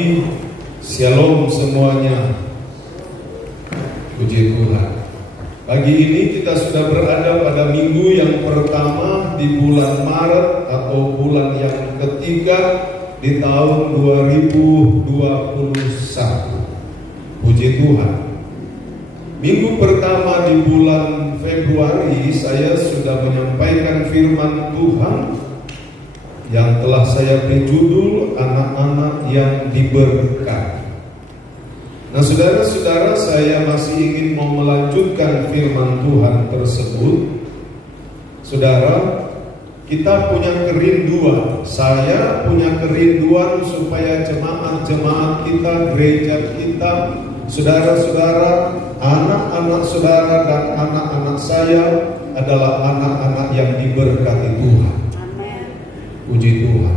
pagi, shalom semuanya. Puji Tuhan. Pagi ini kita sudah berada pada minggu yang pertama di bulan Maret atau bulan yang ketiga di tahun 2021. Puji Tuhan. Minggu pertama di bulan Februari saya sudah menyampaikan firman Tuhan yang telah saya beri judul anak-anak yang diberkati. Nah, saudara-saudara, saya masih ingin mau melanjutkan firman Tuhan tersebut. Saudara, kita punya kerinduan. Saya punya kerinduan supaya jemaat-jemaat kita, gereja kita, saudara-saudara, anak-anak saudara dan anak-anak saya adalah anak-anak yang diberkati Tuhan. Puji Tuhan.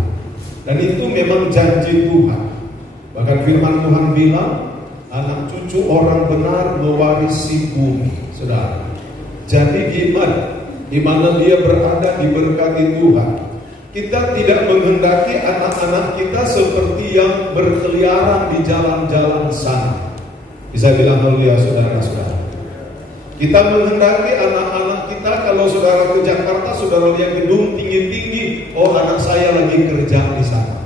Dan itu memang janji Tuhan. Bahkan firman Tuhan bilang, anak cucu orang benar mewarisi bumi. Saudara, jadi di mana dia berada diberkati Tuhan. Kita tidak menghendaki anak-anak kita seperti yang berkeliaran di jalan-jalan sana. Bisa bilang haleluya, saudara-saudara. Kita menghendaki anak-anak kita, kalau saudara ke Jakarta, saudara lihat gedung tinggi-tinggi, oh anak saya lagi kerja di sana.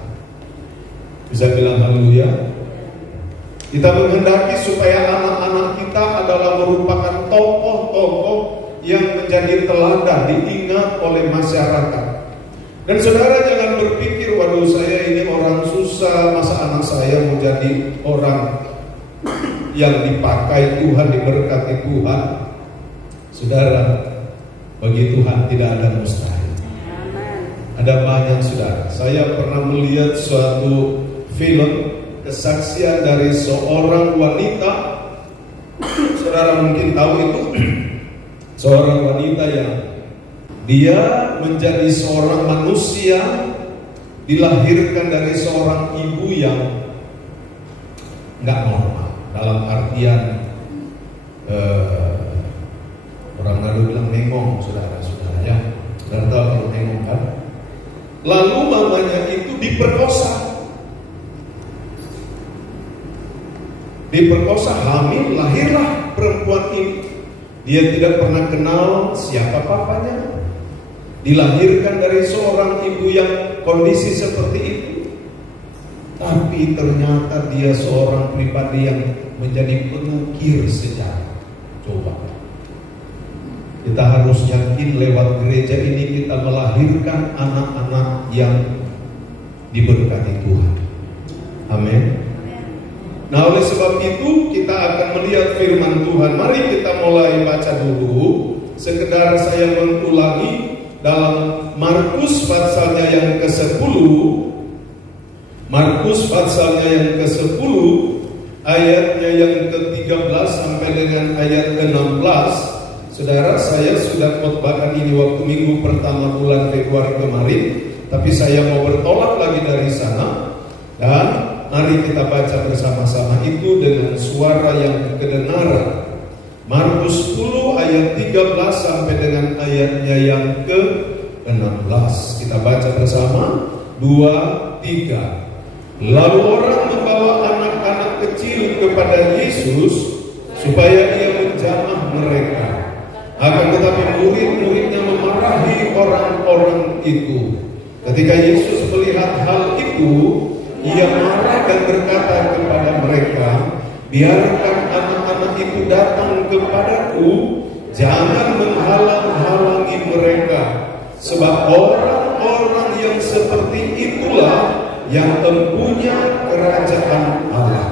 Bisa bilang haleluya. Kita menghendaki supaya anak-anak kita adalah merupakan tokoh-tokoh yang menjadi teladan, diingat oleh masyarakat. Dan saudara jangan berpikir, waduh saya ini orang susah, masa anak saya mau jadi orang yang dipakai Tuhan, diberkati Tuhan. Saudara, bagi Tuhan tidak ada mustahil. Ada banyak saudara. Saya pernah melihat suatu film kesaksian dari seorang wanita. Saudara mungkin tahu itu seorang wanita yang dia menjadi seorang manusia, dilahirkan dari seorang ibu yang nggak normal, dalam artian orang Ngadu bilang mengong, saudara-saudara ya. Saudara tahu kalau mengong kan? Lalu mamanya itu diperkosa, hamil, lahirlah perempuan ini. Dia tidak pernah kenal siapa papanya. Dilahirkan dari seorang ibu yang kondisi seperti itu. Tapi ternyata dia seorang pribadi yang menjadi pengukir sejarah. Coba. Kita harus yakin lewat gereja ini kita melahirkan anak-anak yang diberkati Tuhan. Amin. Nah, oleh sebab itu kita akan melihat firman Tuhan. Mari kita mulai baca dulu. Sekedar saya mengulangi dalam Markus pasalnya yang ke-10. Markus pasalnya yang ke-10 ayatnya yang ke-13 sampai dengan ayat ke-16. Saudara, saya sudah khotbahkan ini waktu minggu pertama bulan Februari kemarin, tapi saya mau bertolak lagi dari sana. Dan mari kita baca bersama-sama itu dengan suara yang kedengaran. Markus 10 ayat 13 sampai dengan ayatnya yang ke-16. Kita baca bersama. 2, 3. Lalu orang membawa anak-anak kecil kepada Yesus supaya ia menjamah mereka. Akan tetapi murid-muridnya memarahi orang-orang itu. Ketika Yesus melihat hal itu, ia marah dan berkata kepada mereka, biarkan anak-anak itu datang kepadaku, jangan menghalang-halangi mereka, sebab orang-orang yang seperti itulah yang mempunyai kerajaan Allah.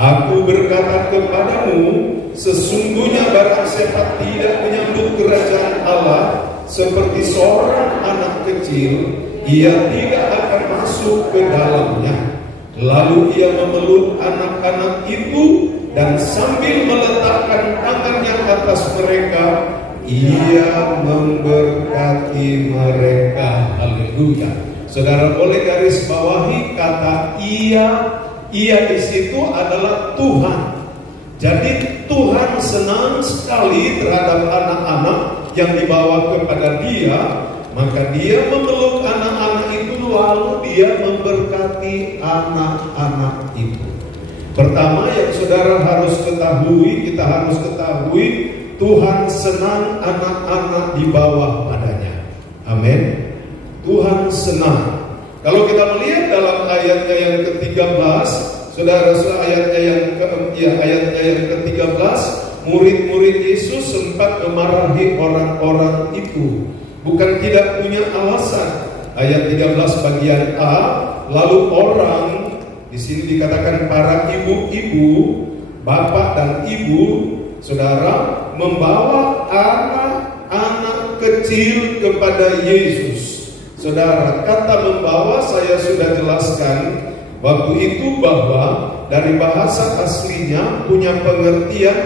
Aku berkata kepadamu, sesungguhnya barang siapa tidak menyambut kerajaan Allah seperti seorang anak kecil, ia tidak akan masuk ke dalamnya. Lalu ia memeluk anak-anak itu dan sambil meletakkan tangannya atas mereka, ia memberkati mereka. Haleluya. Saudara boleh garis bawahi kata ia. Ia di situ adalah Tuhan. Jadi Tuhan senang sekali terhadap anak-anak yang dibawa kepada Dia. Maka Dia memeluk anak-anak itu, lalu Dia memberkati anak-anak itu. Pertama yang saudara harus ketahui, kita harus ketahui, Tuhan senang anak-anak di bawah padanya. Amin. Tuhan senang. Kalau kita melihat dalam ayatnya yang ke-13, saudara-saudara, ayatnya yang ke-13, murid-murid Yesus sempat memarahi orang-orang itu, bukan tidak punya alasan. Ayat 13 bagian A, lalu orang di sini dikatakan para ibu-ibu, bapak dan ibu, saudara, membawa anak-anak kecil kepada Yesus. Saudara, kata membawa saya sudah jelaskan waktu itu bahwa dari bahasa aslinya punya pengertian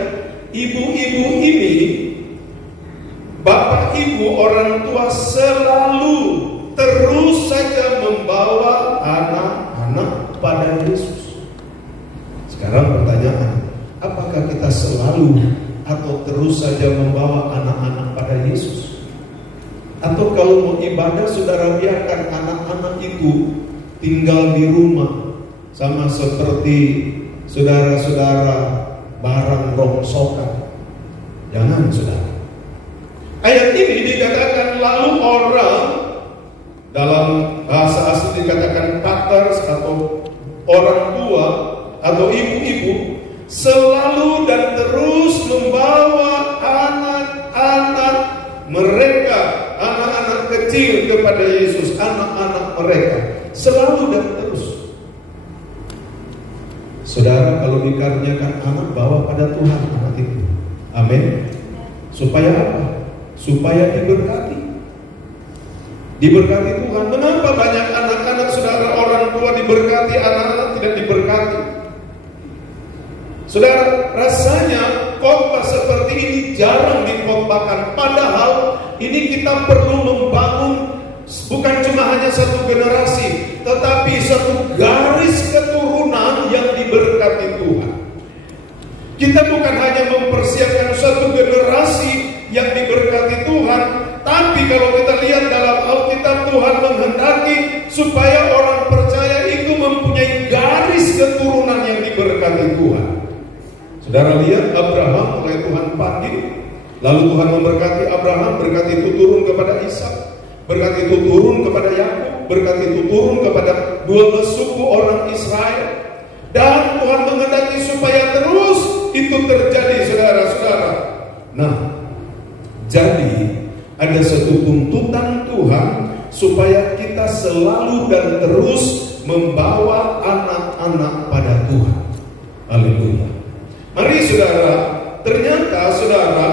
ibu-ibu ini, bapak ibu orang tua selalu terus saja membawa anak-anak pada Yesus. Sekarang pertanyaan, apakah kita selalu atau terus saja membawa anak-anak pada Yesus? Atau kalau mau ibadah, saudara biarkan anak-anak itu tinggal di rumah, sama seperti saudara-saudara barang rongsokan? Jangan, saudara. Ayat ini dikatakan lalu orang, dalam bahasa asli dikatakan paters atau orang tua atau ibu-ibu, selalu dan terus membawa anak-anak mereka, anak-anak kecil kepada Yesus, anak-anak mereka, selalu dan terus. Saudara, kalau dikaruniakan anak, bawa pada Tuhan anak itu. Amin. Supaya apa? Supaya diberkati. Diberkati Tuhan. Mengapa banyak anak-anak saudara orang tua diberkati, anak-anak tidak diberkati? Saudara, rasanya khotbah seperti ini jarang dikhotbahkan. Padahal ini kita perlu membangun bukan cuma hanya satu generasi, tetapi satu garis keturunan yang diberkati Tuhan. Kita bukan hanya mempersiapkan satu generasi yang diberkati Tuhan, tapi kalau kita lihat dalam Alkitab, Tuhan menghendaki supaya orang percaya itu mempunyai garis keturunan yang diberkati Tuhan. Saudara lihat Abraham oleh Tuhan panggil, lalu Tuhan memberkati Abraham, berkat itu turun kepada Ishak, berkat itu turun kepada Yakub, berkat itu turun kepada 12 suku orang Israel. Dan Tuhan menghendaki supaya terus itu terjadi, saudara-saudara. Nah, jadi ada satu tuntutan Tuhan supaya kita selalu dan terus membawa anak-anak pada Tuhan. Haleluya. Mari saudara, ternyata saudara,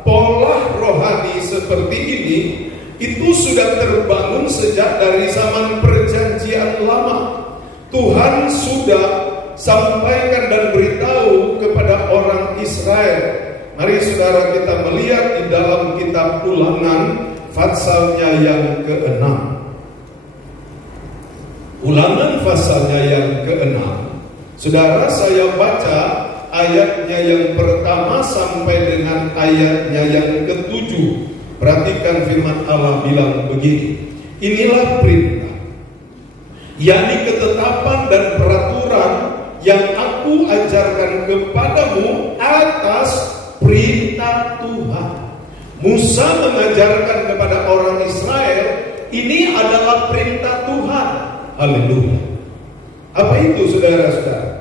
pola rohani seperti ini itu sudah terbangun sejak dari zaman perjanjian lama. Tuhan sudah sampaikan dan beritahu kepada orang Israel. Mari saudara kita melihat di dalam kitab Ulangan pasalnya yang ke-6. Ulangan pasalnya yang ke-6. Saudara, saya baca ayatnya yang pertama sampai dengan ayatnya yang ke-7. Perhatikan firman Allah bilang begini. Inilah perintah, yakni ketetapan dan peraturan yang aku ajarkan kepadamu atas perintah Tuhan. Musa mengajarkan kepada orang Israel, ini adalah perintah Tuhan. Haleluya. Apa itu saudara-saudara?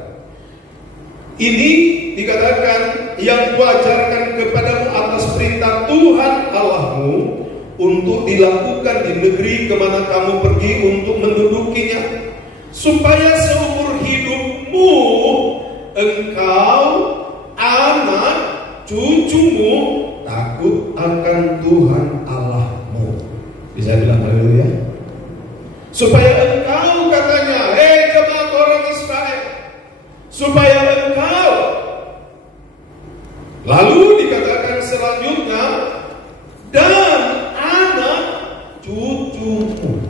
Ini dikatakan yang kuajarkan kepadamu atas perintah Tuhan Allahmu untuk dilakukan di negeri kemana kamu pergi untuk mendudukinya, supaya seumur hidupmu engkau, anak cucumu takut akan Tuhan Allahmu. Bisa bilang haleluya? Supaya engkau, katanya, hei jemaat orang Israel, supaya engkau. Lalu dikatakan selanjutnya, dan anak cucumu.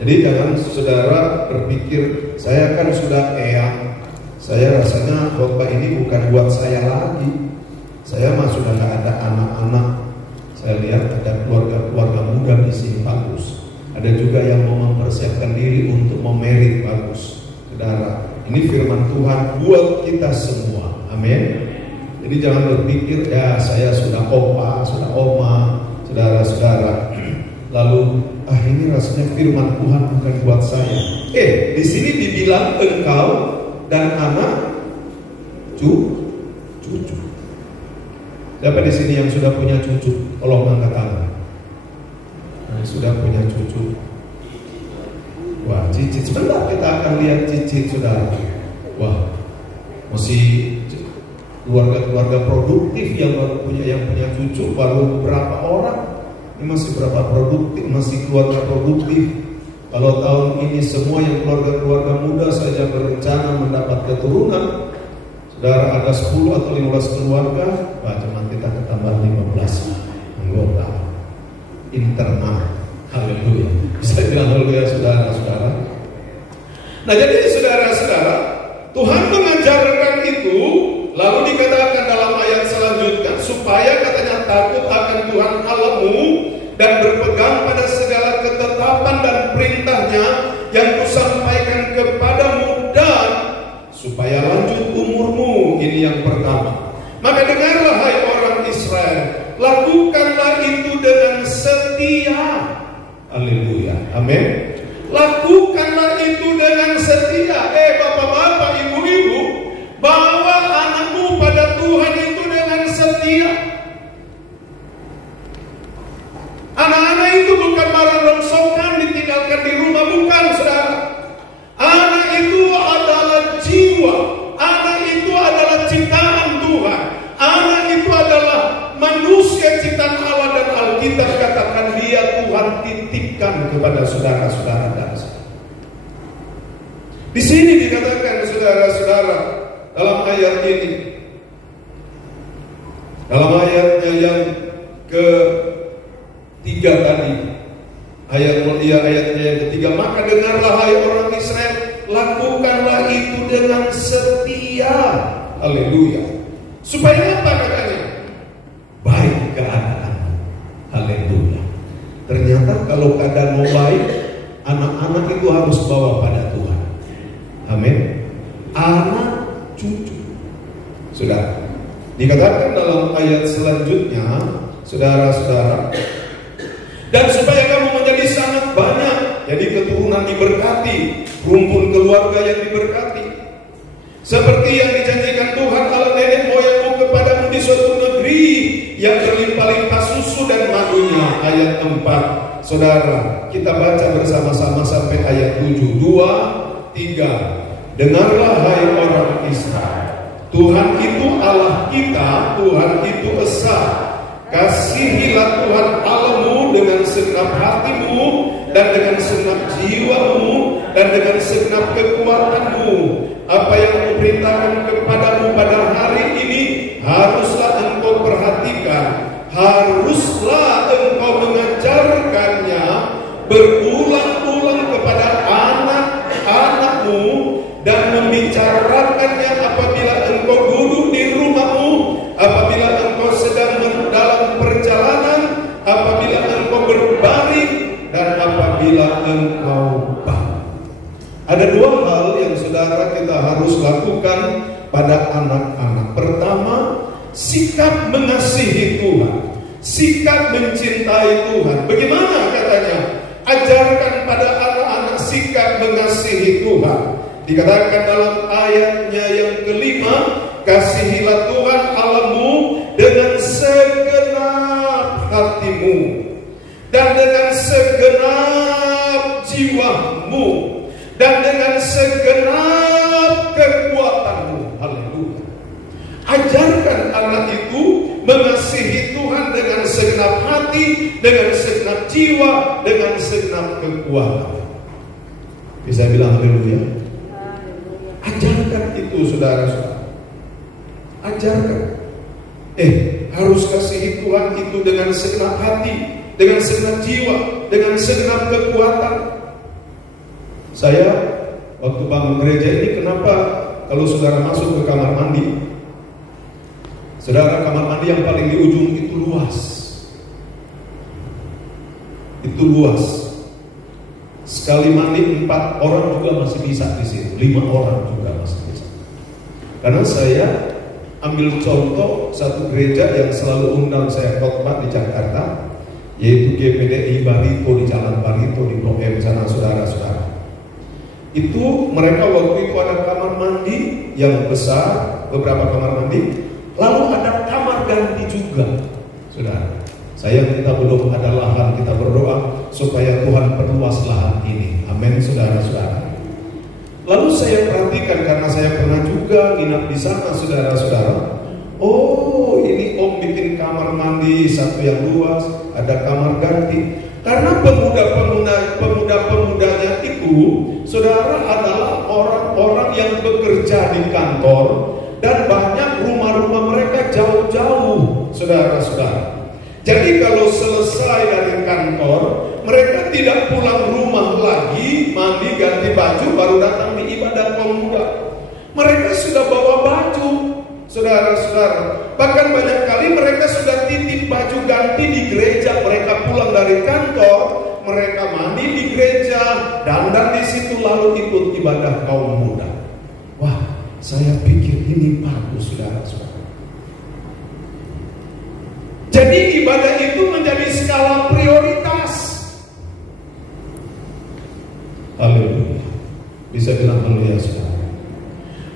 Jadi jangan saudara berpikir, saya kan sudah eyang, saya rasanya khotbah ini bukan buat saya lagi. Saya mah sudah gak ada anak-anak. Saya lihat ada keluarga-keluarga muda di sini bagus. Ada juga yang mau mempersiapkan diri untuk memerit bagus. Saudara, Ini firman Tuhan buat kita semua. Amin. Jadi jangan berpikir ya saya sudah opa, sudah oma, saudara-saudara. Lalu ini rasanya firman Tuhan bukan buat saya. Di sini dibilang engkau dan anak cucu. Siapa di sini yang sudah punya cucu? Tolong angkat tangan. Sudah punya cucu. Wah, cicit. Sebentar kita akan lihat cicit, saudara. Wah, masih keluarga-keluarga produktif yang baru punya cucu baru berapa orang? Ini masih berapa produktif? Masih keluarga produktif. Kalau tahun ini semua yang keluarga-keluarga muda saja berencana mendapat keturunan, saudara ada 10 atau 15 keluarga, cuma kita ketambah 15 anggota internal. Haleluya. Bisa bilang haleluya saudara-saudara. Nah jadi saudara-saudara, Tuhan mengajarkan itu, lalu dikatakan dalam ayat selanjutnya, supaya katanya takut akan Tuhan Allahmu dan berpegang pada segala ketetapan dan perintahnya yang kusampaikan kepadamu, dan supaya lanjut umurmu. Ini yang pertama. Maka dengarlah hai orang Israel, lakukanlah itu dengan setia. Haleluya. Amin. Lakukanlah itu dengan setia. Bapak-bapak, ibu-ibu, bawa anakmu pada Tuhan itu dengan setia. Anak-anak itu bukan barang rongsokan ditinggalkan di rumah, bukan saudara. Anak itu adalah jiwa. Anak itu adalah ciptaan Tuhan. Anak itu adalah manusia ciptaan Allah, dan Alkitab katakan dia Tuhan titipkan kepada saudara-saudara dan saudara. Di sini dikatakan saudara-saudara dalam ayat ini, dalam ayatnya yang ketiga tadi, ayatnya yang ketiga, maka dengarlah hai orang Israel, lakukanlah itu dengan setia. Haleluya. Supaya apa katanya? Baik keadaan. Haleluya. Ternyata kalau keadaan mau baik, anak-anak itu harus bawa pada Tuhan. Amin. Anak cucu. Sudah dikatakan dalam ayat selanjutnya, saudara-saudara, dan supaya kamu menjadi sangat banyak, jadi keturunan diberkati, rumpun keluarga yang diberkati, seperti yang dijanjikan Tuhan Allah nenek moyangmu kepadamu di suatu negeri yang berlimpah-limpah susu dan madunya. Ayat 4. Saudara, kita baca bersama-sama sampai ayat 7. 2, 3. Dengarlah hai orang Israel, Tuhan itu Allah kita, Tuhan itu esa. Kasihilah Tuhan Allahmu dengan segenap hatimu, dan dengan segenap jiwamu, dan dengan segenap kekuatanmu. Apa yang kuperintahkan kepadamu pada hari ini haruslah engkau perhatikan, haruslah engkau mengajarkannya berulang-ulang kepada anak-anakmu, dan membicarakannya apabila engkau duduk di rumahmu, apabila engkau sedang dalam perjalanan, apabila engkau berbaring, dan apabila engkau bangun. Ada dua hal yang saudara kita harus lakukan pada anak-anak. Pertama, sikap mengasihi Tuhan, sikap mencintai Tuhan. Bagaimana katanya? Ajarkan pada anak-anak sikap mengasihi Tuhan. Dikatakan dalam ayatnya yang kelima, kasihilah Tuhan Allahmu dengan segenap hatimu, dan dengan segenap jiwamu, dan dengan segenap kekuatanmu. Haleluya. Ajarkan anak itu mengasihi Tuhan dengan segenap hati, dengan segenap jiwa, dengan segenap kekuatan. Bisa bilang haleluya? Ajarkan itu saudara-saudara. Ajarkan. Harus kasihi Tuhan itu dengan segenap hati, dengan segenap jiwa, dengan segenap kekuatan. Saya waktu bangun gereja ini, kenapa kalau saudara masuk ke kamar mandi, saudara, kamar mandi yang paling di ujung itu luas. Itu luas. Sekali mandi 4 orang juga masih bisa di situ, 5 orang juga masih. Karena saya ambil contoh satu gereja yang selalu undang saya khotbah di Jakarta, yaitu GPDI Barito di Jalan Barito di Blok M sana, saudara-saudara. Itu mereka waktu itu ada kamar mandi yang besar, beberapa kamar mandi, lalu ada kamar ganti juga, saudara. Sayang kita belum ada lahan, kita berdoa supaya Tuhan perluas lahan ini. Amin, saudara-saudara. Lalu saya perhatikan, karena saya pernah juga nginap di sana, saudara-saudara. Oh, ini Om bikin kamar mandi satu yang luas, ada kamar ganti. Karena pemuda-pemudanya itu, saudara, adalah orang-orang yang bekerja di kantor, dan banyak rumah-rumah mereka jauh-jauh, saudara-saudara. Jadi kalau selesai dari kantor, mereka tidak pulang rumah lagi, mandi, ganti baju, baru datang di ibadah pemuda. Mereka sudah bawa baju, saudara-saudara. Bahkan banyak kali mereka sudah titip baju ganti di gereja. Mereka pulang dari kantor, mereka mandi di gereja, dandan di situ, lalu ikut ibadah kaum muda. Wah, saya pikir ini bagus, saudara-saudara. Jadi ibadah itu menjadi skala prioritas. Haleluya. Bisa bilang haleluya, saudara.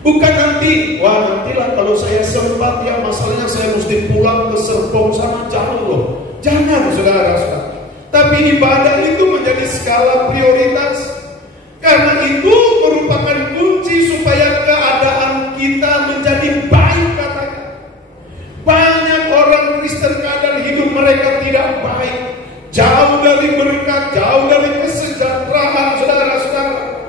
Bukan nantilah kalau saya sempat, ya masalahnya saya mesti pulang ke Serpong sana, jauh loh. Jangan, saudara-saudara. Tapi ibadah itu menjadi skala prioritas. Karena itu merupakan kunci supaya keadaan kita menjadi baik, katanya. Banyak orang Kristen keadaan hidup mereka tidak baik, jauh dari berkat, jauh dari kesejahteraan, saudara-saudara,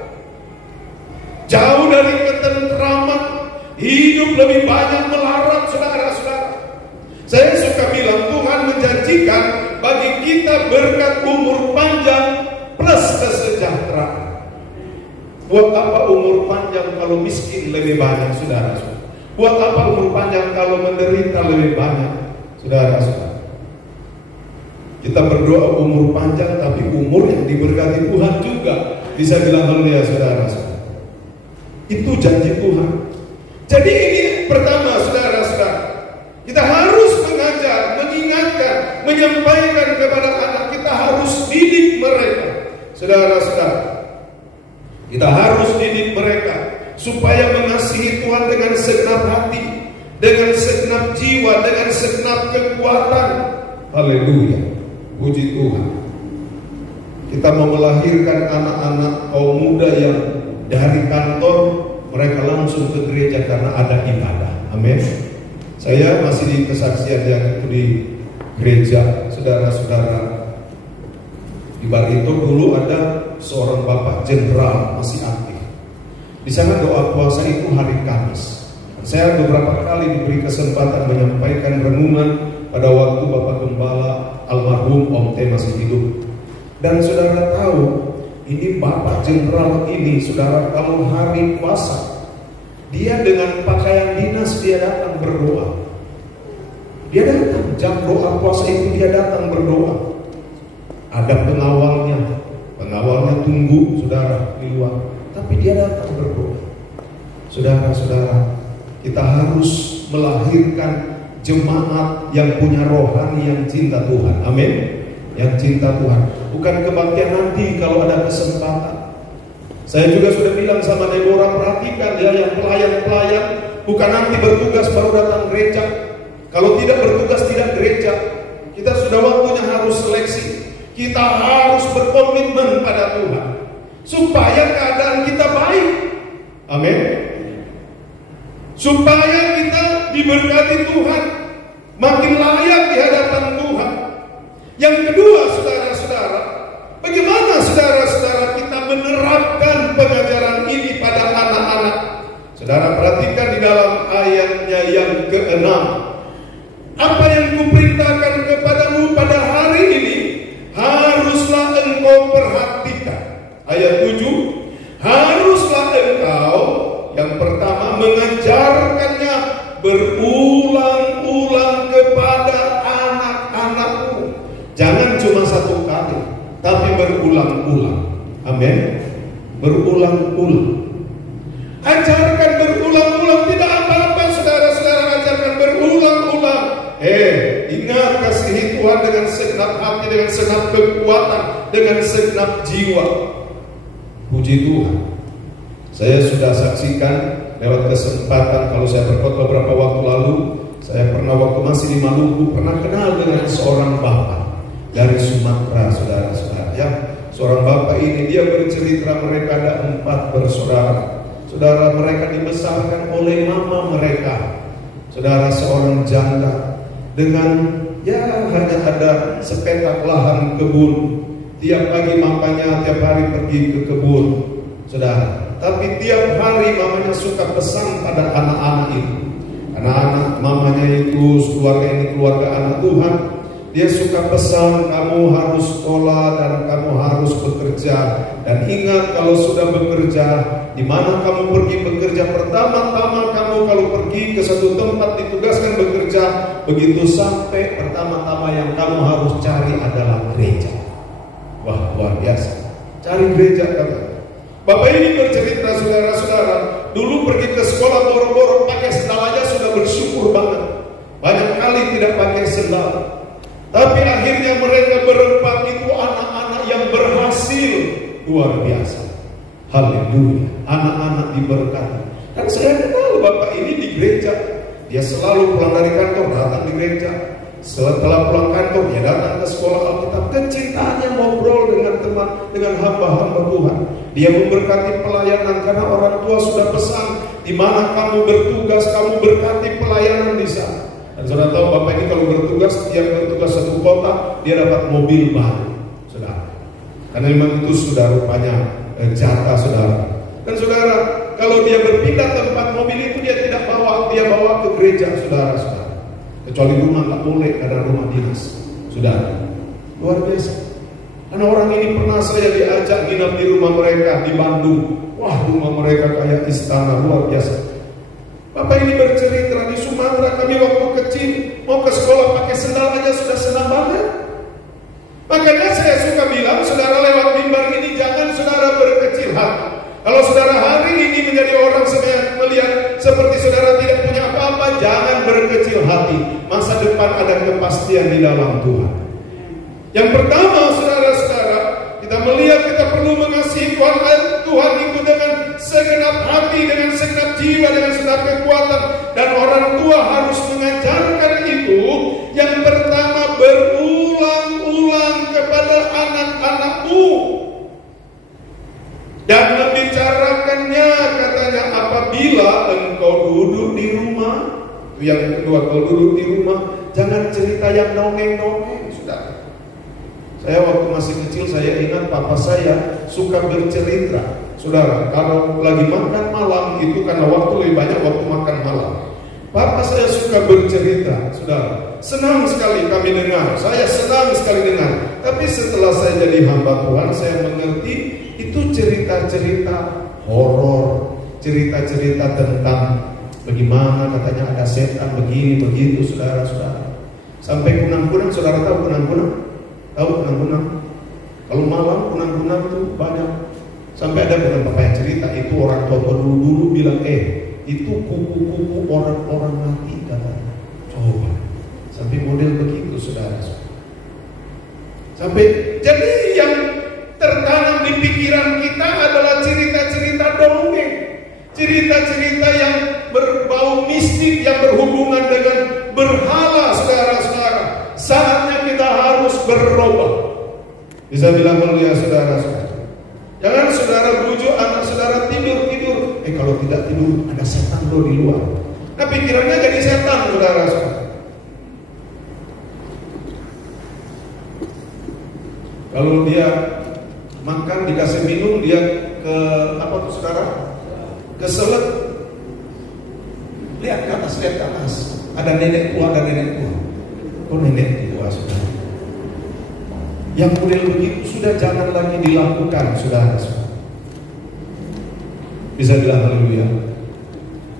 jauh dari ketentraman, hidup lebih banyak melarat, saudara-saudara. Saya suka bilang Tuhan menjanjikan bagi kita berkat umur panjang plus kesejahteraan. Buat apa umur panjang kalau miskin lebih banyak, saudara-saudara? Buat apa umur panjang kalau menderita lebih banyak, saudara-saudara? Kita berdoa umur panjang, tapi umur yang diberkati Tuhan juga. Bisa bilang haleluya, saudara-saudara. Itu janji Tuhan. Jadi ini pertama, saudara-saudara, kita harus mengajar, mengingatkan, menyampaikan kepada anak kita, harus didik mereka, saudara-saudara. Kita harus didik mereka supaya mengasihi Tuhan dengan segenap hati, dengan segenap jiwa, dengan segenap kekuatan. Haleluya, puji Tuhan. Kita mau melahirkan anak-anak kaum muda yang dari kantor mereka langsung ke gereja karena ada ibadah. Amin. Saya masih di kesaksian yang itu di gereja, saudara-saudara. Di Barito dulu ada seorang bapak jenderal masih aktif. Di sana doa puasa itu hari Kamis. Saya beberapa kali diberi kesempatan menyampaikan renungan pada waktu Bapak Gembala almarhum Om T masih hidup. Dan saudara tahu, ini Bapak Jenderal ini, saudara, kalau hari puasa, dia dengan pakaian dinas dia datang berdoa. Dia datang, jam doa puasa itu dia datang berdoa. Ada pengawalnya tunggu, saudara, di luar. Tapi dia datang berdoa. Saudara-saudara, kita harus melahirkan jemaat yang punya rohani, yang cinta Tuhan. Amin. Yang cinta Tuhan. Bukan kebaktian nanti kalau ada kesempatan. Saya juga sudah bilang sama Deborah, perhatikan ya, yang pelayan-pelayan bukan nanti bertugas baru datang gereja. Kalau tidak bertugas tidak gereja. Kita sudah waktunya harus seleksi. Kita harus berkomitmen pada Tuhan supaya keadaan kita baik. Amin. Supaya kita diberkati Tuhan, makin layak di hadapan Tuhan. Yang kedua, saudara-saudara, bagaimana saudara-saudara kita menerapkan pengajaran ini pada anak-anak? Saudara perhatikan di dalam ayatnya yang ke-6. Apa yang kuperintahkan kepadamu pada hari ini, haruslah engkau perhatikan. Ayat 7, haruslah engkau yang pertama mengajarkannya berulang-ulang kepada anak-anakmu. Jangan cuma satu kali, tapi berulang-ulang. Amin. Berulang-ulang. Ajarkan berulang-ulang, tidak apa mengasihi Tuhan dengan segenap hati, dengan segenap kekuatan, dengan segenap jiwa. Puji Tuhan. Saya sudah saksikan lewat kesempatan, kalau saya berkhotbah beberapa waktu lalu, saya pernah waktu masih di Maluku, pernah kenal dengan seorang bapak dari Sumatera, saudara-saudara. Ya, seorang bapak ini, dia bercerita mereka ada 4 bersaudara. Saudara, mereka dibesarkan oleh mama mereka. Saudara, seorang janda dengan ya hanya ada sepetak lahan kebun. Tiap pagi mamanya tiap hari pergi ke kebun, saudara. Tapi tiap hari mamanya suka pesan pada anak-anak itu. Anak-anak mamanya itu, keluarga ini keluarga anak Tuhan. Dia suka pesan, kamu harus sekolah dan kamu harus bekerja. Dan ingat, kalau sudah bekerja, di mana kamu pergi bekerja, pertama-tama kamu kalau pergi ke satu tempat ditugaskan bekerja, begitu sampai pertama-tama yang kamu harus cari adalah gereja. Wah, luar biasa. Cari gereja, kata. Bapak ini bercerita, saudara-saudara, dulu pergi ke sekolah boro-boro pakai sendal aja sudah bersyukur banget. Banyak kali tidak pakai sendal. Tapi akhirnya mereka berempat itu anak-anak yang berhasil. Luar biasa. Haleluya. Anak-anak diberkati. Dan saya kenal bapak ini di gereja. Dia selalu pulang dari kantor datang di gereja. Setelah pulang kantor dia datang ke sekolah Alkitab. Dan ceritanya ngobrol dengan teman, dengan hamba-hamba Tuhan. Dia memberkati pelayanan karena orang tua sudah pesan, di mana kamu bertugas, kamu berkati pelayanan di sana. Dan saudara tahu bapak ini kalau bertugas, tiap bertugas satu kota, dia dapat mobil baru, saudara. Karena memang itu sudah rupanya jatah saudara. Dan saudara, kalau dia berpindah tempat mobil itu dia tidak bawa, dia bawa ke gereja, saudara-saudara. Kecuali rumah nggak boleh, karena rumah dinas, saudara. Luar biasa. Karena orang ini pernah saya diajak nginap di rumah mereka di Bandung. Wah, rumah mereka kayak istana, luar biasa. Bapak ini bercerita, di Sumatera kami waktu kecil mau ke sekolah pakai sendal aja sudah senang banget. Makanya saya suka bilang, saudara lewat mimbar ini jangan saudara berkecil hati. Kalau saudara hari ini menjadi orang melihat seperti saudara tidak punya apa-apa, jangan berkecil hati. Masa depan ada kepastian di dalam Tuhan. Yang pertama, saudara-saudara, kita melihat kita perlu mengasihi Tuhan itu dengan segenap hati, dengan segenap jiwa, dengan segenap kekuatan. Dan orang tua harus mengajarkan itu. Yang pertama, berulang-ulang kepada anak-anakmu. Dan membicarakannya, katanya, apabila engkau duduk di rumah. Yang kedua, kalau duduk di rumah, jangan cerita yang nongeng-nongeng, saudara. Saya waktu masih kecil, saya ingat papa saya suka bercerita. Saudara, kalau lagi makan malam itu karena waktu lebih banyak waktu makan malam. Papa saya suka bercerita, saudara. Senang sekali kami dengar, saya senang sekali dengar. Tapi setelah saya jadi hamba Tuhan, saya mengerti itu cerita-cerita horor, cerita-cerita tentang bagaimana katanya ada setan begini begitu, saudara-saudara. Sampai kunang-kunang, saudara tahu kunang-kunang? Tahu kunang-kunang? Kalau malam kunang-kunang tuh banyak. Sampai ada beberapa papa yang cerita itu orang tua dulu bilang, itu kuku-kuku orang-orang mati katanya. Coba, sampai model begitu, saudara. Sampai jadi yang tertanam di pikiran kita adalah cerita-cerita dongeng, cerita-cerita yang berbau mistik, yang berhubungan dengan berhala, saudara-saudara. Saatnya kita harus berubah. Bisa bilang mulia, saudara-saudara. Jangan saudara bujuk anak saudara tidur. Kalau tidak tidur ada setan loh di luar. Nah pikirannya jadi setan, saudara-saudara. Kalau dia makan dikasih minum, dia ke apa tuh saudara? Keselak. Lihat ke atas. Ada nenek tua. Oh nenek tua, saudara. Yang model begitu sudah jangan lagi dilakukan, saudara-saudara. Bisa bilang haleluya.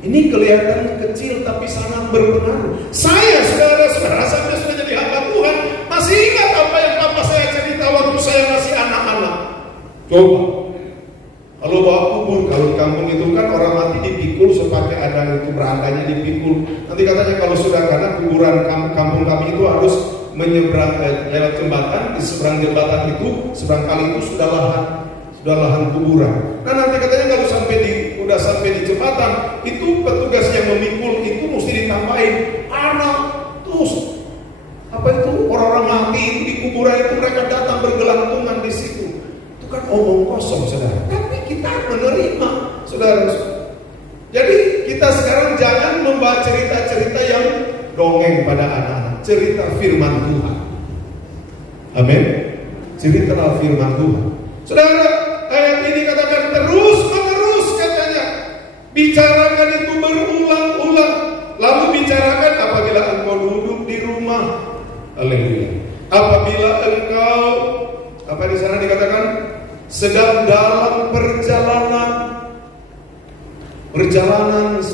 Ini kelihatan kecil tapi sangat berpengaruh. Saya, saudara-saudara, sampai sudah jadi hamba Tuhan, masih ingat apa yang papa saya cerita waktu saya masih anak-anak. Coba, kalau bawa kubur, kalau di kampung itu kan orang mati dipikul sepakai ada itu berandanya dipikul. Nanti katanya kalau sudah, karena kuburan kampung kami itu harus menyeberang lewat jembatan, di seberang jembatan itu, seberang kali itu sudah lahan kuburan. Nah nanti katanya kalau udah sampai di jembatan, itu petugas yang memikul itu mesti ditambahin anak terus orang-orang mati itu di kuburan itu, mereka datang bergelantungan di situ. Itu kan omong kosong, saudara. Tapi kita menerima, saudara. Jadi kita sekarang jangan membawa cerita-cerita yang dongeng pada anak-anak, cerita firman Tuhan. Amin. Ceritalah firman Tuhan. Saudara, ayat ini katakan terus menerus katanya. Bicarakan itu berulang-ulang. Lalu bicarakan apabila engkau duduk di rumah. Haleluya. Apabila engkau di sana dikatakan sedang dalam perjalanan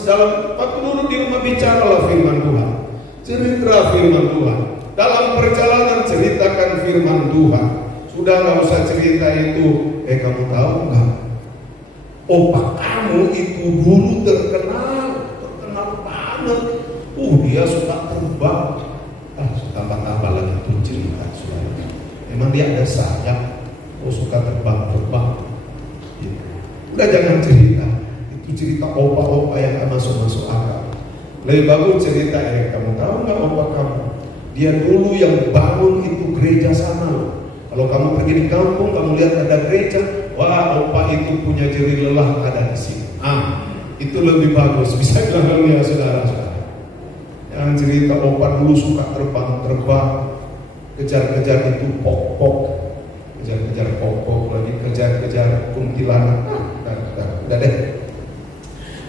dalam waktu duduk di rumah, bicaralah firman Tuhan. Cerita firman Tuhan. Dalam perjalanan ceritakan firman Tuhan. Sudah nggak usah cerita itu. Kamu tahu nggak? Opa kamu itu dulu terkenal banget. Dia suka terbang. Tambah-tambah lagi itu cerita. Emang dia ada sayap. Suka terbang. Gitu. Udah jangan cerita. Itu cerita opa-opa yang gak masuk akal. Lebih bagus cerita kamu tahu nggak opa kamu? Dia dulu yang bangun itu gereja sana loh. Kalau kamu pergi di kampung, kamu lihat ada gereja, wah opa itu punya jeri lelah ada di sini. Itu lebih bagus. Bisa bilang ya saudara-saudara. Yang cerita opa dulu suka terbang, kejar-kejar itu pok-pok, kejar-kejar pok-pok, lagi kejar-kejar kuntilanak. Udah deh.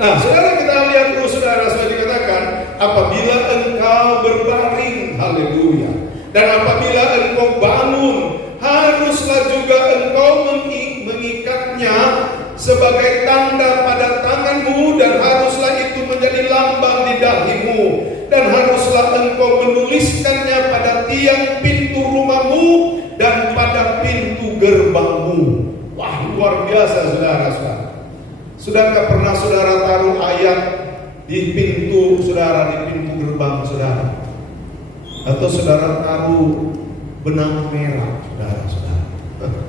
Nah, saudara, kita lihat dulu, saudara-saudara, dikatakan apabila engkau berbaring, haleluya, dan apabila engkau bangun, haruslah juga engkau mengikatnya sebagai tanda pada tanganmu, dan haruslah itu menjadi lambang di dahimu, dan haruslah engkau menuliskannya pada tiang pintu rumahmu dan pada pintu gerbangmu. Wah, luar biasa, saudara-saudara. Sudahkah pernah saudara taruh ayat di pintu saudara, di pintu gerbang saudara? Atau saudara taruh benang merah, saudara-saudara?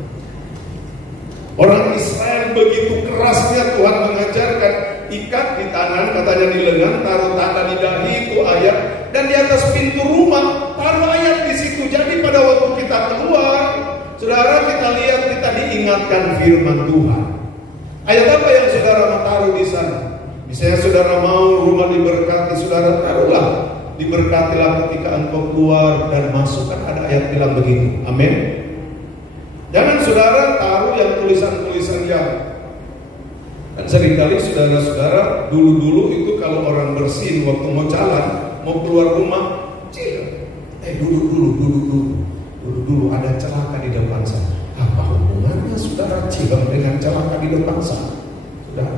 Orang Israel begitu kerasnya Tuhan mengajarkan, ikat di tangan, katanya di lengan, taruh tanda di dahi, itu ayat, dan di atas pintu rumah taruh ayat di situ. Jadi pada waktu kita keluar, saudara, kita lihat, kita diingatkan firman Tuhan. Ayat apa yang saudara mau taruh di sana? Misalnya saudara mau rumah diberkati, saudara taruhlah diberkatilah ketika engkau keluar dan masuk. Kan ada ayat bilang begitu. Amin. Jangan saudara taruh yang tulisan-tulisan yang, dan seringkali saudara-saudara dulu itu kalau orang bersin waktu mau jalan, mau keluar rumah, duduk ada celaka di depan saya. Apa hubungannya saudara cilam dengan celaka di depan sana? Sudah,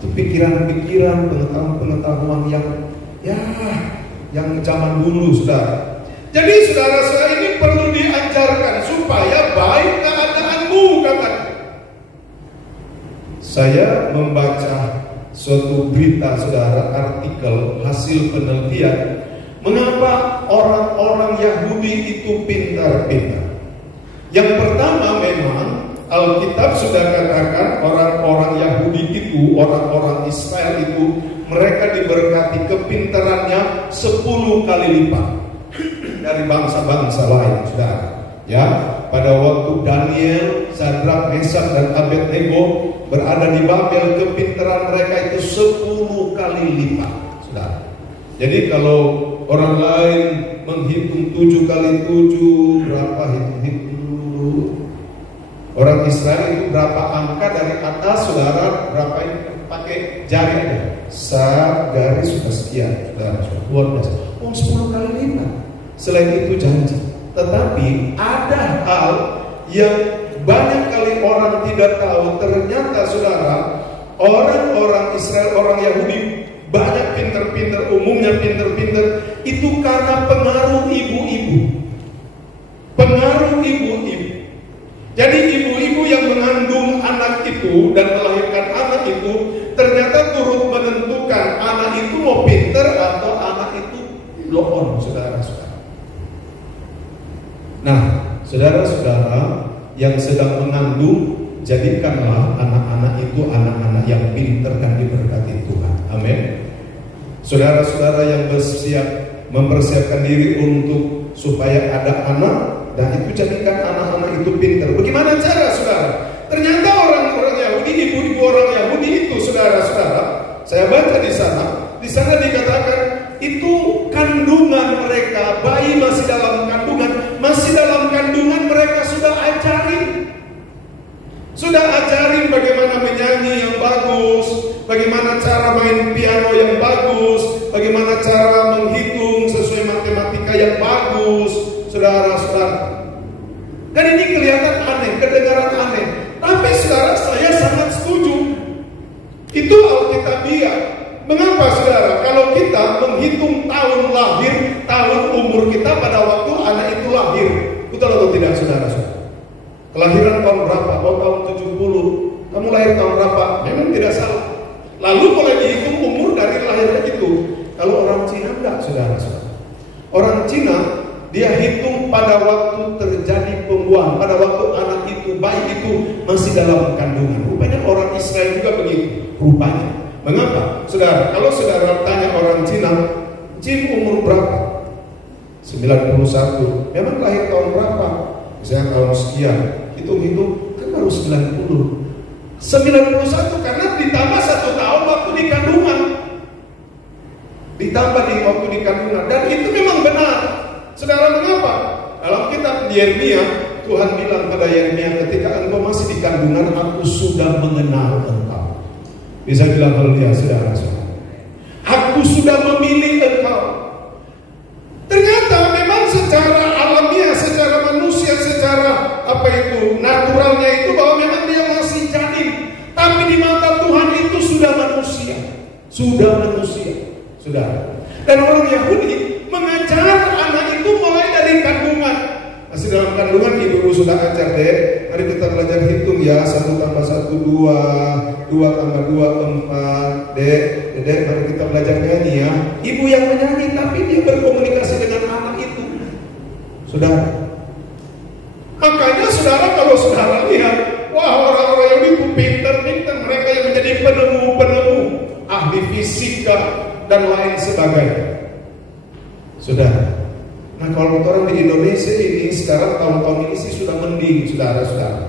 itu pikiran-pikiran, pengetahuan yang zaman dulu, saudara. Jadi saudara-saudara ini perlu diajarkan supaya baik keadaanmu, katakan. Saya membaca suatu berita, saudara, artikel hasil penelitian, mengapa orang-orang Yahudi itu pintar-pintar. Yang pertama, memang Alkitab sudah katakan orang-orang Yahudi itu, orang-orang Israel itu, mereka diberkati kepintarannya 10 kali lipat dari bangsa-bangsa lain, saudara. Ya, pada waktu Daniel, Sadrak, Mesak, dan Abednego berada di Babel, kepintaran mereka itu 10 kali lipat, saudara. Jadi kalau orang lain menghitung 7 kali 7 berapa, hitung orang Israel itu berapa angka dari atas, saudara, berapa ini pakai jari aja, garis sudah sekian, saudara, luar biasa. 10 kali lipat. Selain itu janji. Tetapi ada hal yang banyak kali orang tidak tahu. Ternyata saudara, orang-orang Israel, orang Yahudi banyak pinter-pinter, umumnya pinter-pinter itu karena pengaruh ibu-ibu. Pengaruh ibu-ibu. Jadi ibu-ibu yang mengandung anak itu dan melahirkan anak itu ternyata turut menentukan anak itu mau pinter atau anak itu loon, saudara-saudara. Nah, saudara-saudara yang sedang mengandung, jadikanlah anak-anak itu anak-anak yang pintar dan diberkati Tuhan. Amin. Saudara-saudara yang mempersiapkan diri untuk supaya ada anak, dan itu jadikan anak-anak itu pintar. Bagaimana cara, saudara? Ternyata orang-orang Yahudi, ibu-ibu orang Yahudi itu, saudara-saudara, saya baca di sana dikatakan itu kandungan mereka, bayi masih dalam kandungan mereka sudah ajarin bagaimana menyanyi yang bagus, bagaimana cara main piano yang bagus, bagaimana cara menghitung sesuai matematika yang bagus, saudara-saudara. Dan ini kelihatan aneh, kedengaran aneh. Tapi saudara, saya sangat setuju. Itu alkitabiah. Mengapa saudara? Kalau kita menghitung tahun lahir, tahun umur kita pada waktu anak itu lahir, betul atau tidak, saudara-saudara? Kelahiran tahun berapa? Oh, tahun 70. Kamu lahir tahun berapa? Memang tidak salah. Lalu mulai dihitung umur dari lahirnya itu. Kalau orang Cina enggak, saudara-saudara. Orang Cina dia hitung pada waktu terjadi pembuahan, pada waktu anak itu, bayi itu masih dalam kandungan. Rupanya orang Israel juga begitu. Rupanya. Mengapa? Saudara, kalau saudara tanya orang Cina, Jim umur berapa? 91. Memang lahir tahun berapa? Misalnya tahun sekian. Hitung-hitung kan baru 90. 91 karena ditambah 1 tahun waktu di kandungan. Ditambah di waktu di kandungan. Dan itu memang benar. Saudara, mengapa? Dalam kitab Yeremia, Tuhan bilang pada Yeremia, ketika engkau masih di kandungan, aku sudah mengenal engkau. Bisa bilang haleluya, saudara-saudara. Aku sudah memilih engkau. Ternyata memang secara alamiah, secara manusia, secara naturalnya itu bahwa memang dia masih janin. Tapi di mata Tuhan itu sudah manusia. Sudah. Dan orang Yahudi mengajar anak itu mulai dari kandungan. Masih dalam kandungan, ibu sudah ajar, dek. Mari kita belajar hitung ya. 1 tambah 1 2, 2 tambah 2 4. Dek, mari kita belajar nyanyi ya. Ibu yang menyanyi, tapi dia berkomunikasi dengan anak itu. Saudara. Makanya saudara, kalau saudara lihat, wah, orang-orang Yahudi itu pintar, mereka yang menjadi penemu, ahli fisika dan lain sebagainya. Saudara. Nah, kalau orang di Indonesia ini sekarang tahun-tahun ini sih sudah mending, saudara-saudara.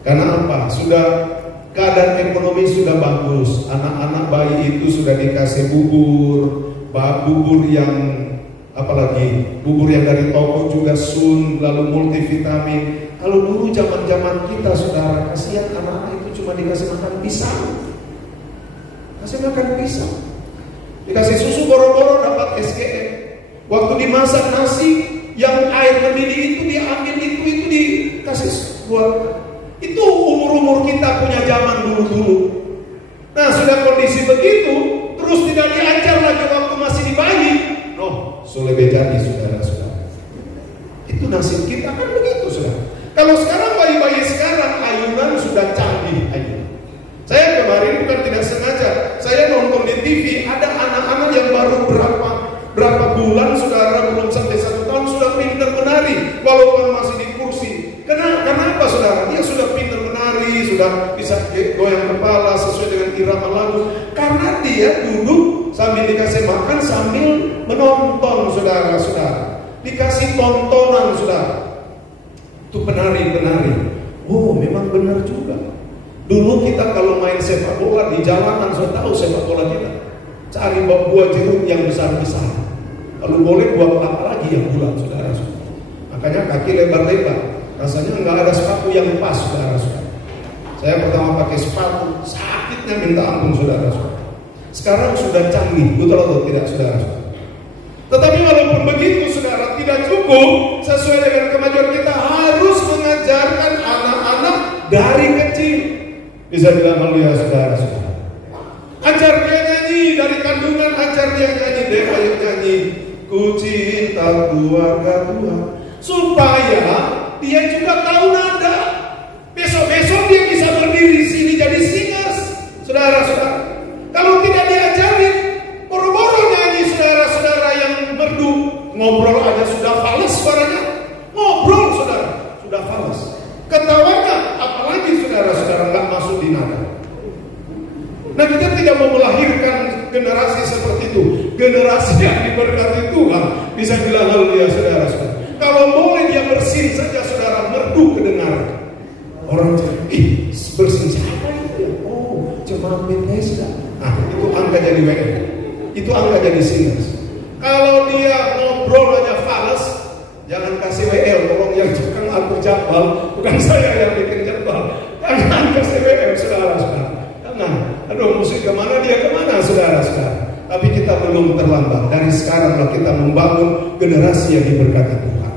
Karena apa? Sudah keadaan ekonomi sudah bagus. Anak-anak bayi itu sudah dikasih bubur yang apalagi bubur yang dari toko juga sun, lalu multivitamin. Kalau dulu zaman-zaman kita, saudara, kasihan anak-anak itu cuma dikasih makan pisang. Dikasih susu boro-boro dapat SGM. Waktu dimasak nasi yang air mendidih itu diambil itu dikasih keluarga. Itu umur kita punya zaman dulu. Nah, sudah kondisi begitu, terus tidak diajar lagi waktu masih di bayi. Sudah jadi, saudara-saudara. Itu nasib kita kan begitu, saudara. Kalau sekarang bayi-bayi sekarang ayunan sudah canggih. Saya kemarin bukan tidak sengaja, saya nonton di TV ada anak-anak yang baru berapa bulan, saudara, belum sampai 1 tahun sudah pintar menari walaupun masih di kursi. Kenapa, saudara? Dia sudah pintar menari, sudah bisa goyang kepala sesuai dengan irama lagu. Karena dia duduk sambil dikasih makan sambil menonton, saudara-saudara. Dikasih tontonan, saudara. Itu penari-penari. Oh, memang benar juga. Dulu kita kalau main sepak bola di jalanan, saya tahu sepak bola kita. Cari buah jeruk yang besar-besar. Kalau boleh buah kelapa lagi yang bulat, saudara-saudara. Makanya kaki lebar-lebar. Rasanya nggak ada sepatu yang pas, saudara-saudara. Saya pertama pakai sepatu, sakitnya minta ampun, saudara-saudara. Sekarang sudah canggih, betul atau tidak, saudara-saudara? Tetapi walaupun begitu, saudara, tidak cukup. Sesuai dengan kemajuan kita harus mengajarkan anak-anak dari kecil. Bisa bilang haleluya, saudara-saudara. Ajar dia nyanyi dari kandungan, ajar dia nyanyi, deh, ayo nyanyi. Ku cinta keluarga Tuhan, supaya dia juga tahu nada. Besok-besok dia bisa berdiri di sini jadi singers, saudara-saudara. Kalau tidak diajarin, boro-boro nyanyi, saudara-saudara yang merdu, ngobrol aja sudah fales suaranya. Ngobrol generasi yang diberkati Tuhan. Bisa bilang haleluya saudara-saudara. Kalau boleh dia bersin saja saudara, merdu kedengaran. Orang cari, bersin siapa itu ya? Oh, jemaat Bethesda. Nah, itu angka jadi WM. Itu angka jadi singers. Kalau dia ngobrol aja fals, jangan kasih WL, tolong yang tukang atur jadwal, bukan saya yang bikin jadwal. Jangan kasih WL, saudara-saudara. Jangan. Aduh, mesti kemana dia kemana, saudara-saudara. Tapi kita belum terlambat. Dari sekaranglah kita membangun generasi yang diberkati Tuhan.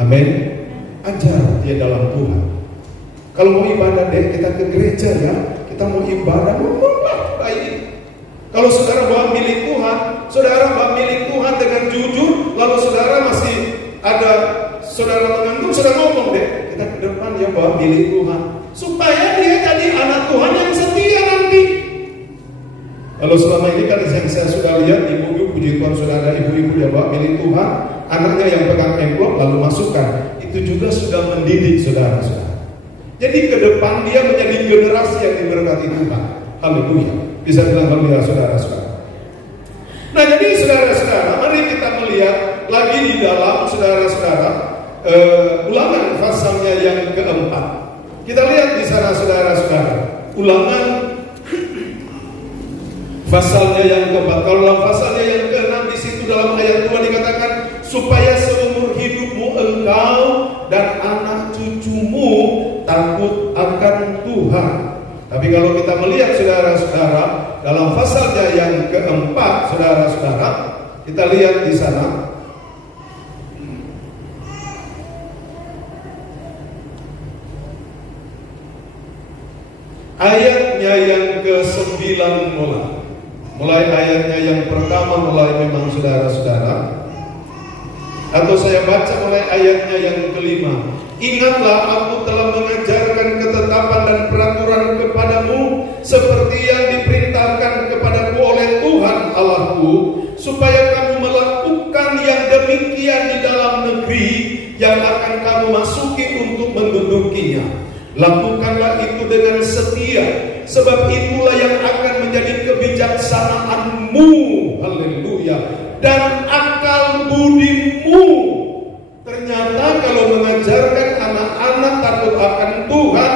Amin. Ajar dia dalam Tuhan. Kalau mau ibadah deh, kita ke gereja ya. Kita mau ibadah, baik. Kalau saudara bawa milik Tuhan, saudara bawa milik Tuhan dengan jujur, lalu saudara masih ada saudara mengantuk, saudara ngomong deh, kita ke depan ya bawa milik Tuhan, supaya dia jadi anak Tuhan yang setia nanti. Kalau selama ini kan yang saya sudah lihat, ibu-ibu, puji Tuhan sudah ada ibu-ibu yang bawa milik Tuhan, anaknya yang pegang amplop lalu masukkan, itu juga sudah mendidik saudara-saudara. Jadi ke depan dia menjadi generasi yang diberkati Tuhan. Haleluya. Bisa bilang haleluya saudara-saudara. Nah jadi saudara-saudara, mari kita melihat lagi di dalam saudara-saudara Ulangan pasalnya yang keempat. Kita lihat di sana saudara-saudara, Ulangan pasalnya yang keempat. Kalau dalam pasalnya yang keenam di situ dalam ayat 2 dikatakan supaya seumur hidupmu engkau dan anak cucumu takut akan Tuhan. Tapi kalau kita melihat saudara-saudara dalam pasalnya yang keempat, saudara-saudara, kita lihat di sana ayatnya yang ke-9 mulai ayatnya yang pertama mulai memang saudara-saudara, atau saya baca mulai ayatnya yang ke-5. Ingatlah aku telah mengajarkan ketetapan dan peraturan kepadamu seperti yang diperintahkan kepadaku oleh Tuhan Allahku, supaya kamu melakukan yang demikian di dalam negeri yang akan kamu masuki untuk mendudukinya. Lakukanlah itu dengan setia, sebab itulah yang akan menjadi kebijaksanaanmu, haleluya, dan akal budimu. Ternyata kalau mengajarkan anak-anak takut akan Tuhan,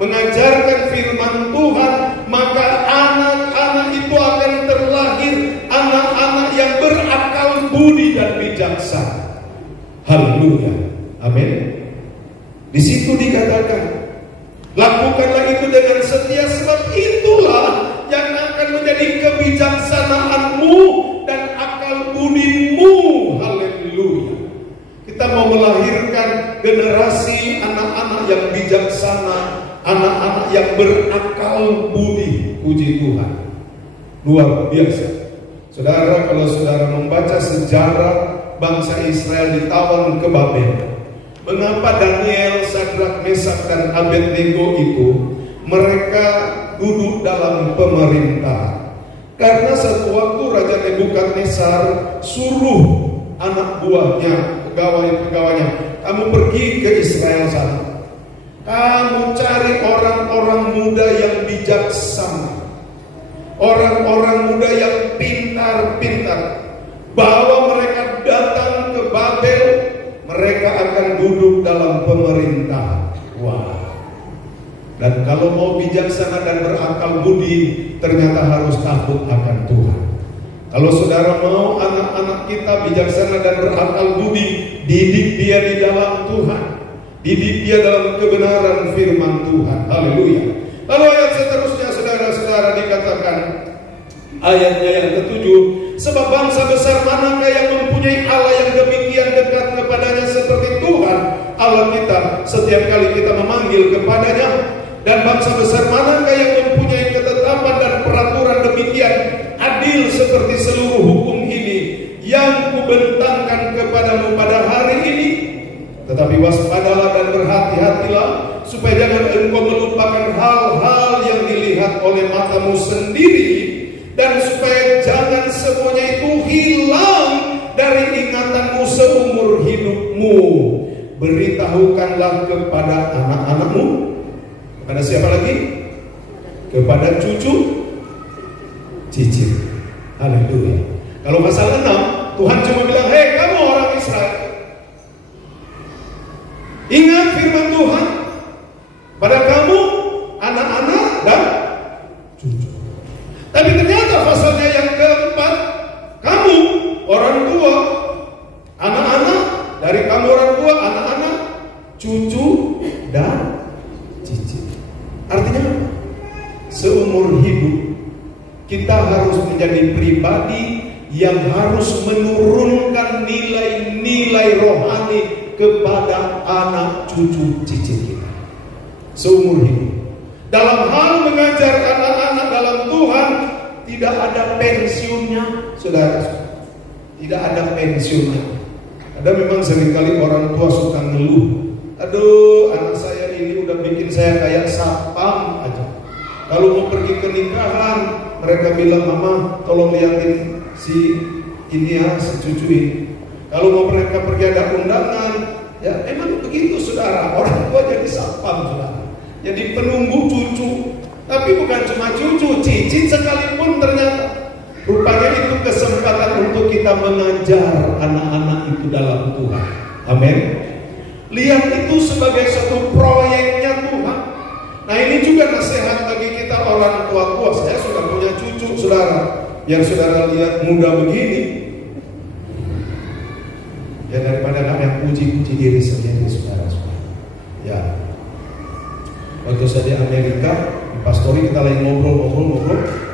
mengajarkan firman Tuhan, maka anak-anak itu akan terlahir anak-anak yang berakal budi dan bijaksana. Haleluya, amin. Di situ dikatakan, lakukanlah itu dengan setia, sebab itulah yang akan menjadi kebijaksanaanmu dan akal budimu. Haleluya. Kita mau melahirkan generasi anak-anak yang bijaksana, anak-anak yang berakal budi. Puji Tuhan. Luar biasa. Saudara, kalau saudara membaca sejarah bangsa Israel ditawan ke Babel, mengapa Daniel, Sadrak, Mesak, dan Abednego itu mereka duduk dalam pemerintahan? Karena satu waktu Raja Nebukadnezar suruh anak buahnya, pegawai-pegawainya, kamu pergi ke Israel sana, kamu cari orang-orang muda yang bijaksana, orang-orang muda yang pintar-pintar, bawa mereka datang ke Babel. Mereka akan duduk dalam pemerintahan. Wah. Dan kalau mau bijaksana dan berakal budi, ternyata harus takut akan Tuhan. Kalau saudara mau anak-anak kita bijaksana dan berakal budi, didik dia di dalam Tuhan, didik dia dalam kebenaran firman Tuhan. Haleluya. Lalu ayat seterusnya saudara-saudara dikatakan, ayatnya yang ke-7, sebab bangsa besar manakah yang mempunyai Allah yang demikian dekat kepadanya seperti Tuhan Allah kita setiap kali kita memanggil kepadanya. Dan bangsa besar manakah yang mempunyai ketetapan dan peraturan demikian adil seperti seluruh hukum ini yang kubentangkan kepadamu pada hari ini. Tetapi waspadalah dan berhati-hatilah, supaya jangan engkau melupakan hal-hal yang dilihat oleh matamu sendiri, dan supaya jangan semuanya itu hilang dari ingatanmu seumur hidupmu. Beritahukanlah kepada anak-anakmu. Kepada siapa lagi? Kepada cucu cicit. Haleluya. Kalau pasal 6, Tuhan cuma bilang, hei kamu orang Israel, ingat firman Tuhan pada kamu, anak-anak dan cucu. Tapi ternyata pasalnya yang keempat, kamu orang tua, anak-anak, dari kamu orang tua, anak-anak, cucu dan cicit. Artinya apa? Seumur hidup kita harus menjadi pribadi yang harus menurunkan nilai-nilai rohani kepada anak cucu cicit kita seumur hidup. Dalam hal mengajar anak-anak dalam Tuhan, tidak ada pensiunnya, saudara. Tidak ada pensiunnya. Ada memang seringkali orang tua suka ngeluh, aduh anak saya ini udah bikin saya kayak satpam aja. Kalau mau pergi ke nikahan, mereka bilang, mama tolong liatin si ini ya, si cucu ini. Kalau mau mereka pergi ada undangan, ya emang begitu saudara. Orang tua jadi satpam, saudara, jadi penunggu cucu. Tapi bukan cuma cucu, cicit sekalipun ternyata. Rupanya itu kesempatan untuk kita mengajar anak-anak itu dalam Tuhan. Amin. Lihat itu sebagai satu proyeknya Tuhan. Nah ini juga nasihat bagi kita orang tua-tua. Saya sudah punya cucu, saudara. Yang saudara lihat muda begini, ya daripada kalian puji-puji diri sendiri, saudara-saudara. Ya, waktu saya di Amerika, di pastori kita lagi ngobrol,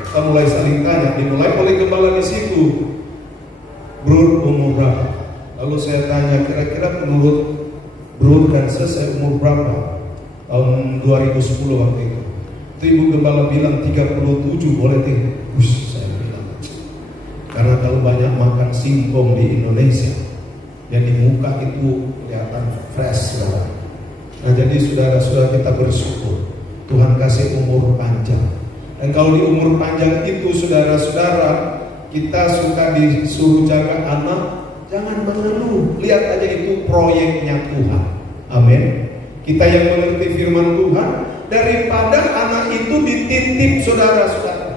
kita mulai saling tanya. Dimulai oleh gembala di situ, Bro umur berapa? Lalu saya tanya, kira-kira menurut Bro dan saya umur berapa? Tahun 2010 waktu itu. Itu ibu gembala bilang 37, boleh tidak? Saya bilang, karena kalau banyak makan singkong di Indonesia, yang di muka itu kelihatan fresh, saudara. Nah jadi saudara-saudara kita bersyukur Tuhan kasih umur panjang. Dan kalau di umur panjang itu saudara-saudara, kita suka disuruh jaga anak, jangan mengeluh. Lihat aja itu proyeknya Tuhan. Amin. Kita yang mengerti firman Tuhan, daripada anak itu dititip saudara-saudara,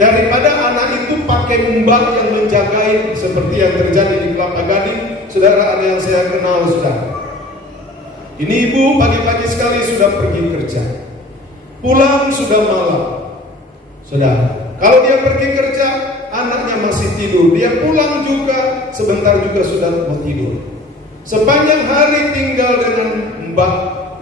daripada anak itu pakai mbak yang menjagain seperti yang terjadi di Kelapa Gading. Saudara, ada yang saya kenal, saudara. Ini ibu pagi-pagi sekali sudah pergi kerja, pulang sudah malam. Saudara, kalau dia pergi kerja, anaknya masih tidur. Dia pulang juga, sebentar juga sudah mau tidur. Sepanjang hari tinggal dengan mbak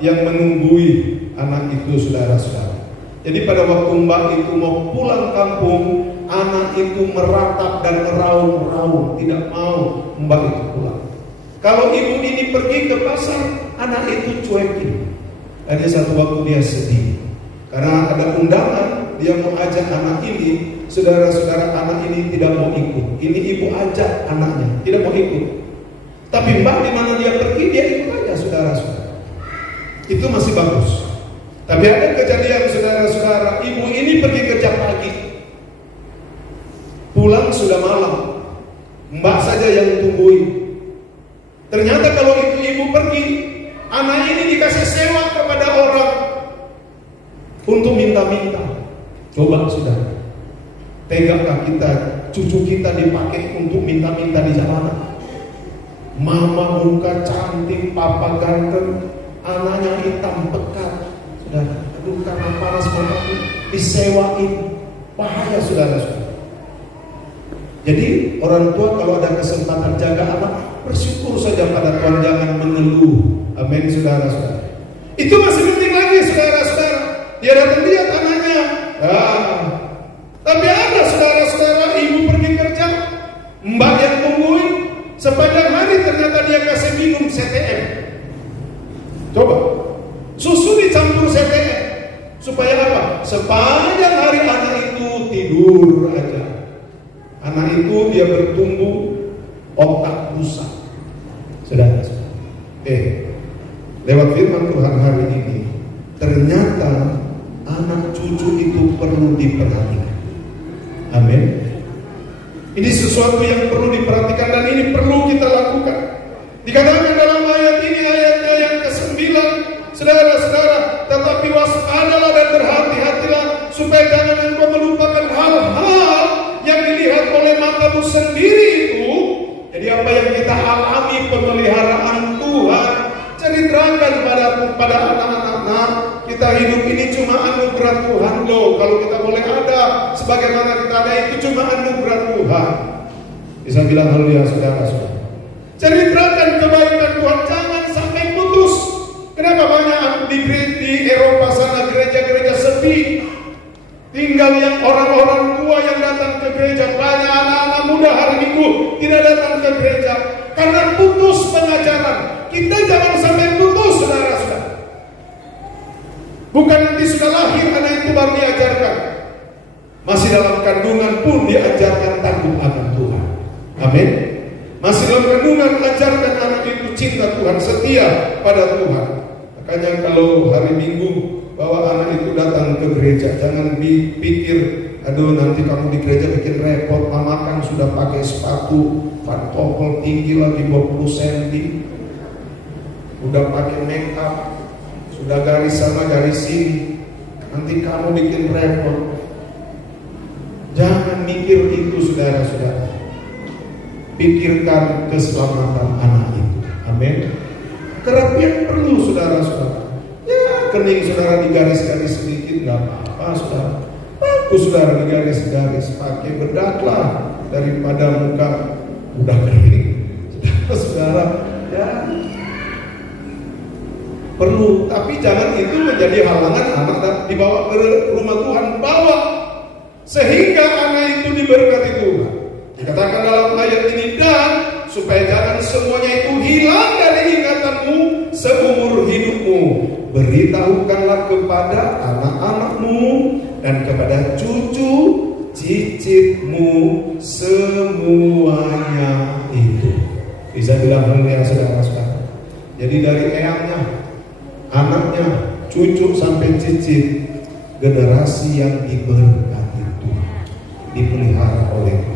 yang menunggui anak itu, saudara-saudara. Jadi pada waktu mbak itu mau pulang kampung, anak itu meratap dan meraung-raung, tidak mau mbak itu pulang. Kalau ibu ini pergi ke pasar, anak itu cuekin. Ada satu waktu dia sedih, karena ada undangan, dia mau ajak anak ini. Saudara-saudara, anak ini tidak mau ikut. Ini ibu ajak anaknya, tidak mau ikut. Tapi mbak di mana dia pergi, dia ikut aja, saudara-saudara. Itu masih bagus. Tapi ada kejadian, saudara-saudara, ibu ini pergi kerja pagi, pulang sudah malam, mbak saja yang tungguin. Ternyata kalau itu ibu pergi, anak ini dikasih sewa kepada orang untuk minta-minta. Coba saudara, tegakkah kita, cucu kita dipakai untuk minta-minta di jalanan? Mama muka cantik, papa ganteng, anaknya hitam pekat. Saudara, aduh karena panas mama disewain. Bahaya, saudara-saudara. Jadi orang tua kalau ada kesempatan jaga anak, bersyukur saja pada Tuhan, jangan mengeluh. Amin, saudara-saudara. Itu masih penting lagi, saudara-saudara. Dia datang lihat anaknya. Tapi ada saudara-saudara, ibu pergi kerja, mbak yang tungguin, sepanjang hari ternyata dia kasih minum CTM. Coba, susu dicampur CTM. Supaya apa? Sepanjang hari anak itu tidur aja. Anak itu dia bertumbuh otak rusak. Saudara-saudara. Lewat firman Tuhan hari ini, ternyata anak cucu itu perlu diperhatikan. Amin. Ini sesuatu yang perlu diperhatikan dan ini perlu kita lakukan. Dikatakan dalam ayat ini, ayatnya yang ke-9, saudara-saudara, tetapi waspadalah dan berhati-hatilah supaya jangan engkau melupakan hal-hal yang dilihat pada anak-anak, nah, kita hidup ini cuma anugerah Tuhan loh. Kalau kita boleh ada, sebagaimana kita ada itu cuma anugerah Tuhan. Bisa bilang haleluya saudara-saudara. Ceritakan kebaikan Tuhan, jangan sampai putus. Kenapa banyak di Eropa sana gereja-gereja sepi? Tinggal yang orang-orang tua yang datang ke gereja. Banyak anak-anak muda hari Minggu tidak datang ke gereja karena putus pengajaran. Kita jangan sampai putus, saudara-saudara. Bukan nanti sudah lahir anak itu baru diajarkan. Masih dalam kandungan pun diajarkan takut akan Tuhan. Amin. Masih dalam kandungan ajarkan anak itu cinta Tuhan, setia pada Tuhan. Makanya kalau hari Minggu bawa anak itu datang ke gereja, jangan dipikir, aduh nanti kamu di gereja bikin repot. Mama kan sudah pakai sepatu pantofel tinggi lagi 20 cm, udah pakai make up, sudah garis sana garis sini, nanti kamu bikin repot. Jangan mikir itu, saudara-saudara. Pikirkan keselamatan anak itu. Amin. Kerapian perlu, saudara-saudara. Ya, kening saudara digaris-garis sedikit nggak apa-apa, saudara. Bagus saudara digaris-garis, pakai bedak lah daripada muka udah kering. Saudara, ya perlu. Tapi jangan itu menjadi halangan anak dibawa ke rumah Tuhan. Bawa sehingga anak itu diberkati Tuhan. Dikatakan dalam ayat ini, dan supaya jangan semuanya itu hilang dari ingatanmu seumur hidupmu, beritahukanlah kepada anak-anakmu dan kepada cucu cicitmu semuanya itu. Bisa bilang haleluya saudara-saudara. Jadi dari eyangnya, anaknya, cucu sampai cicit, generasi yang diberkati Tuhan, dipelihara oleh Tuhan.